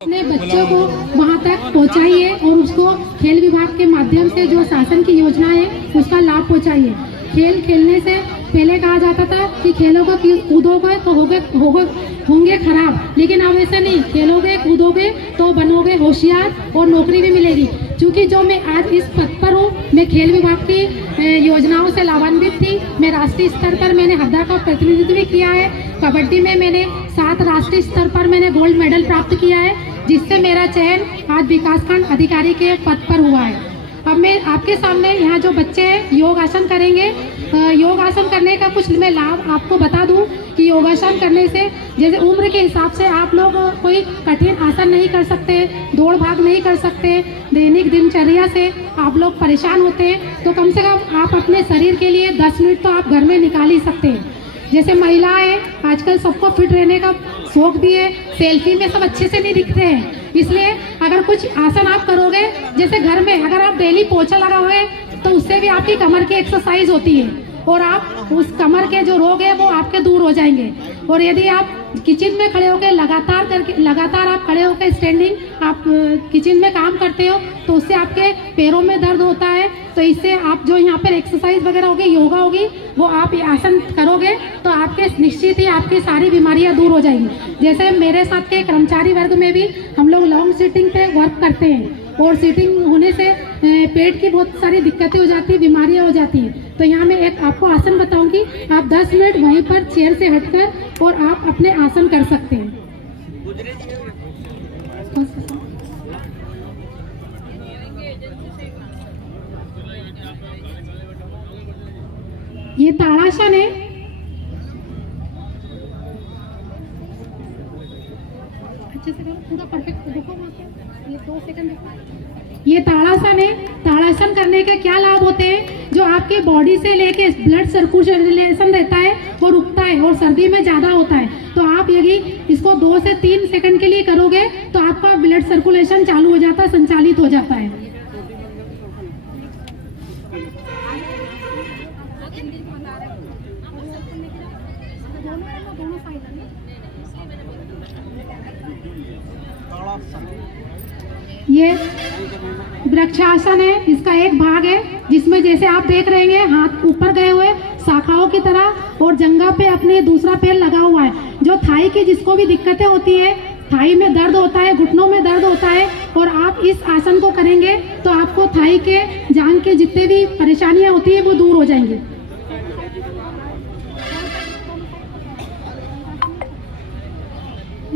अपने बच्चों को वहां तक पहुंचाइए और उसको खेल विभाग के माध्यम से जो शासन की योजना है उसका लाभ पहुंचाइए। खेल खेलने से पहले कहा जाता था कि खेलोगे कूदोगे तो होंगे खराब, लेकिन अब ऐसा नहीं, खेलोगे कूदोगे तो बनोगे होशियार और नौकरी भी मिलेगी। क्योंकि जो मैं आज इस पद पर हूँ, मैं खेल विभाग की योजनाओं से लाभान्वित थी। मैं राष्ट्रीय स्तर पर मैंने हरदा का प्रतिनिधित्व भी किया है। कबड्डी में मैंने 7 राष्ट्रीय स्तर पर मैंने गोल्ड मेडल प्राप्त किया है, जिससे मेरा चयन आज विकासखंड अधिकारी के पद पर हुआ है। अब मैं आपके सामने यहाँ जो बच्चे हैं योग आसन करेंगे। योग आसन करने का कुछ मैं लाभ आपको बता दूं कि योगासन करने से जैसे उम्र के हिसाब से आप लोग कोई कठिन आसन नहीं कर सकते, दौड़ भाग नहीं कर सकते, दैनिक दिनचर्या से आप लोग परेशान होते हैं, तो कम से कम आप अपने शरीर के लिए 10 मिनट तो आप घर में निकाल ही सकते हैं। जैसे महिलाएं आजकल सबको फिट रहने का शौक भी है, सेल्फी में सब अच्छे से नहीं दिखते हैं, इसलिए अगर कुछ आसन आप करोगे, जैसे घर में अगर आप डेली पोछा लगाओगे तो उससे भी आपकी कमर की एक्सरसाइज होती है और आप उस कमर के जो रोग है वो आपके दूर हो जाएंगे। और यदि आप किचन में खड़े होकर लगातार आप खड़े होकर स्टैंडिंग आप किचन में काम करते हो तो उससे आपके पैरों में दर्द होता है, तो इससे आप जो यहाँ पर एक्सरसाइज वगैरह होगी, योगा होगी, वो आप आसन करोगे तो आपके निश्चित ही आपकी सारी बीमारियां दूर हो जाएंगी। जैसे मेरे साथ के कर्मचारी वर्ग में भी हम लोग लॉन्ग सीटिंग पे वर्क करते हैं और सीटिंग होने से पेट की बहुत सारी दिक्कतें हो जाती है, बीमारियां हो जाती हैं। तो यहाँ मैं एक आपको आसन बताऊंगी, आप 10 मिनट वहीं पर चेयर से हटकर और आप अपने आसन कर सकते हैं। ये ताड़ासन है। अच्छे से करो, पूरा परफेक्ट देखो, ये 2 सेकंड देखो। ये ताड़ासन है। ताड़ासन करने के क्या लाभ होते हैं? जो आपकी बॉडी से लेके ब्लड सर्कुलेशन रहता है वो रुकता है और सर्दी में ज्यादा होता है, तो आप यदि इसको 2 से 3 सेकंड के लिए करोगे तो आपका ब्लड सर्कुलेशन चालू हो जाता है, संचालित हो जाता है। ये वृक्षासन है, इसका एक भाग है जिसमें जैसे आप देख रहे हैं हाथ ऊपर गए हुए शाखाओं की तरह और जंघा पे अपने दूसरा पैर लगा हुआ है। जो थाई की जिसको भी दिक्कतें होती है, थाई में दर्द होता है, घुटनों में दर्द होता है, और आप इस आसन को करेंगे तो आपको थाई के जांघ के जितने भी परेशानियां होती है वो दूर हो जाएंगी।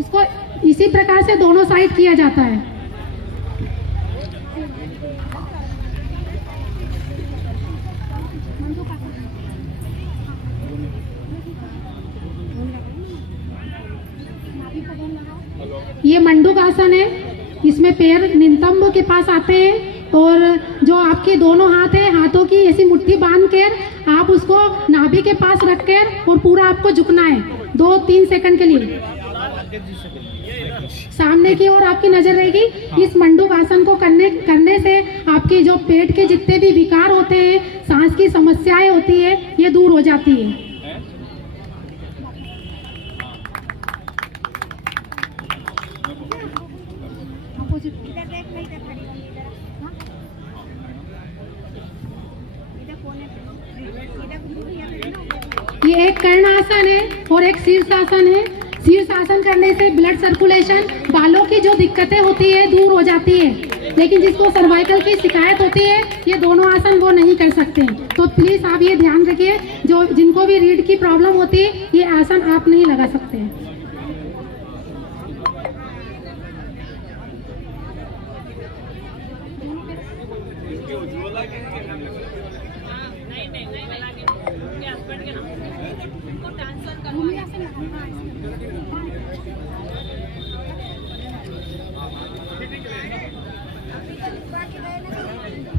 इसको इसी प्रकार से दोनों साइड किया जाता है। ये मंडूक आसन है, इसमें पैर नितंब के पास आते हैं और जो आपके दोनों हाथ है, हाथों की ऐसी मुट्ठी बांध कर आप उसको नाभि के पास रख कर और पूरा आपको झुकना है 2-3 सेकंड के लिए। सामने की ओर आपकी नजर रहेगी। इस मंडूक आसन को करने से आपके जो पेट के जितने भी विकार होते हैं, सांस की समस्याएं होती है, ये दूर हो जाती है। ये एक कर्ण आसन है और एक शीर्षासन है। शीर्षासन करने से ब्लड सर्कुलेशन, बालों की जो दिक्कतें होती है दूर हो जाती है, लेकिन जिसको सर्वाइकल की शिकायत होती है ये दोनों आसन वो नहीं कर सकते। तो प्लीज आप ये ध्यान रखिए, जो जिनको भी रीढ़ की प्रॉब्लम होती है ये आसन आप नहीं लगा सकते हैं।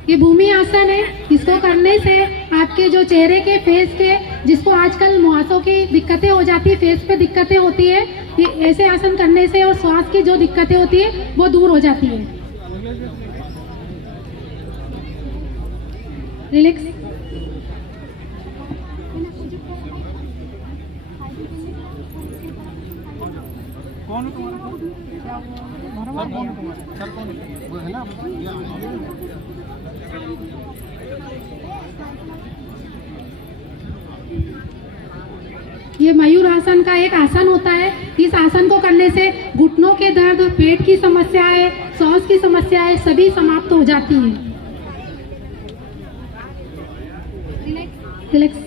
ये भूमि आसन है। इसको करने से आपके जो चेहरे के फेस के, जिसको आजकल मुहासों की दिक्कतें हो जाती है, फेस पे दिक्कतें होती है, ये ऐसे आसन करने से और श्वास की जो दिक्कतें होती है वो दूर हो जाती है। रिलैक्स। ये मयूर आसन का एक आसन होता है। इस आसन को करने से घुटनों के दर्द, पेट की समस्याएं, सांस की समस्याएं सभी समाप्त हो जाती हैं। रिलैक्स।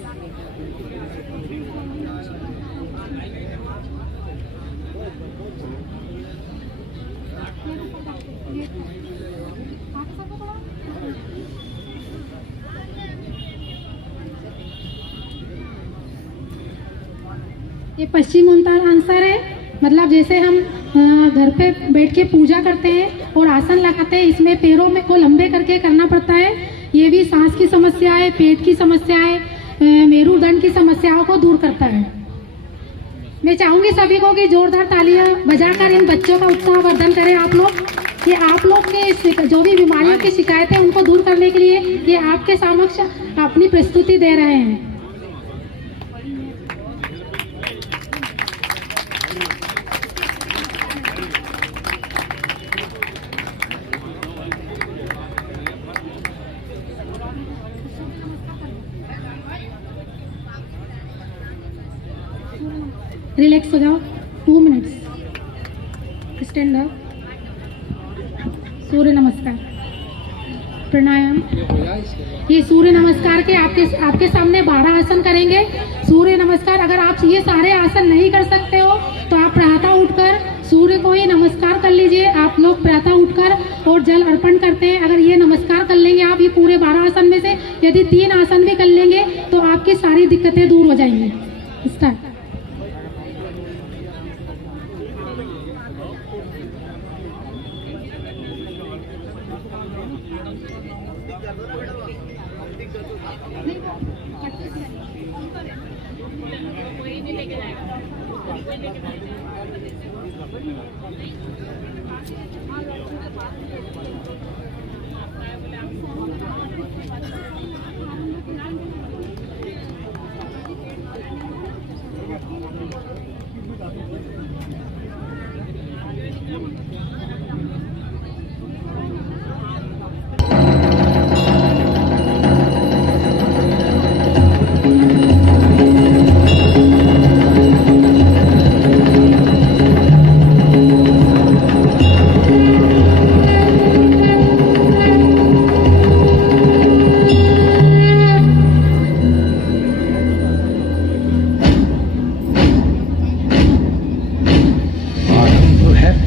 ये पश्चिम आंसर है, मतलब जैसे हम घर पे बैठ के पूजा करते हैं और आसन लगाते हैं, इसमें पैरों में को लंबे करके करना पड़ता है। ये भी सांस की समस्याएं, पेट की समस्याएं, मेरुदंड की समस्याओं को दूर करता है। मैं चाहूंगी सभी को कि जोरदार तालियां बजाकर इन बच्चों का उत्साहवर्धन करें। आप लोग के जो भी बीमारियों की शिकायतें उनको दूर करने के लिए ये आपके समक्ष अपनी प्रस्तुति दे रहे हैं। रिलैक्स हो जाओ, 2 मिनट्स। Stand up. सूर्य नमस्कार, प्राणायाम। ये सूर्य नमस्कार के आपके सामने 12 आसन करेंगे। सूर्य नमस्कार, अगर आप ये सारे आसन नहीं कर सकते हो तो आप प्रातः उठकर सूर्य को ही नमस्कार कर लीजिए। आप लोग प्रातः उठकर और जल अर्पण करते हैं। अगर ये नमस्कार कर लेंगे आप ये पूरे 12 आसन में से यदि 3 आसन भी कर लेंगे तो आपकी सारी दिक्कतें दूर हो जाएंगी। स्टार्ट।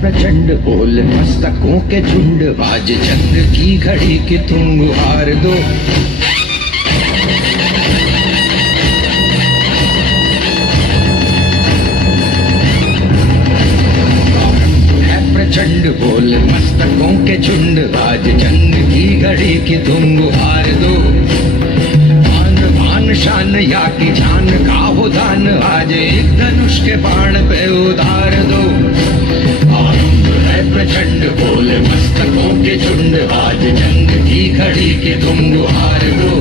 प्रचंड बोल मस्तकों के झुंड, बाज चंद्र की घड़ी कि तुम गुहार दो। है प्रचंड बोल मस्तकों के झुंड, बाज चंद्र की घड़ी कि तुम गुहार दो। आन भान शान या की जान का हो दान, आज एक धनुष के बाण पे उधार दो। प्रचंड बोल मस्तकों के झुंड, आज जंग की घड़ी के तुम गुहार दो।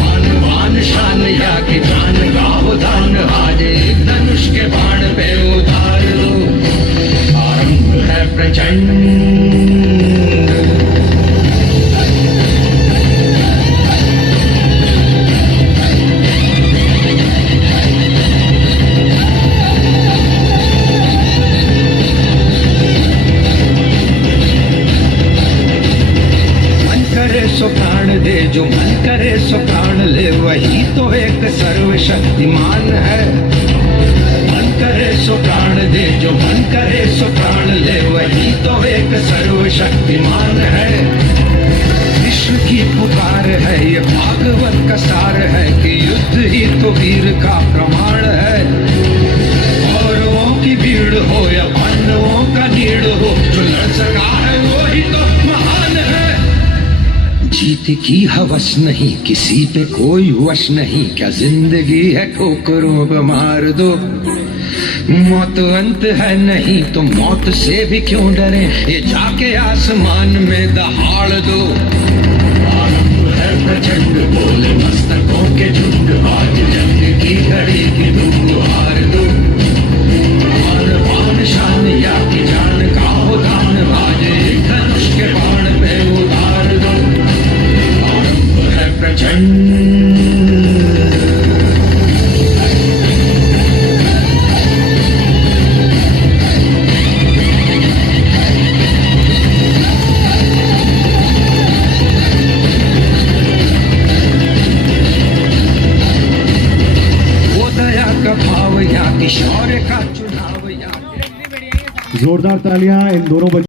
आन बान शान या कि जान का हो दान, आज एक धनुष के बाण पे उधार दो। आरंभ है प्रचंड। सो प्राण दे, जो मन करे सो प्राण ले, वही तो एक सर्वशक्तिमान है। मन करे सो प्राण दे, जो मन करे सो प्राण ले, वही तो एक सर्वशक्तिमान है। विश्व की पुकार है, ये भागवत का सार है कि युद्ध ही तो वीर का प्रमाण है। कौरवों की भीड़ हो या पांडवों का नीड़ हो, जो लड़ सका है वो ही तो महान है। जीत की हवस नहीं, किसी पे कोई वश नहीं, क्या जिंदगी है ठोकरों पे मार दो। मौत अंत है नहीं तो मौत से भी क्यों डरे, ये जाके आसमान में दहाड़ दो। आरंभ है प्रचंड बोल मस्तकों के झुंड, आज जंग की घड़ी की तुम गुहार दो। आन बान या कि शौर्य का चुनाव या जोरदार तालियां इन दोनों बच्चों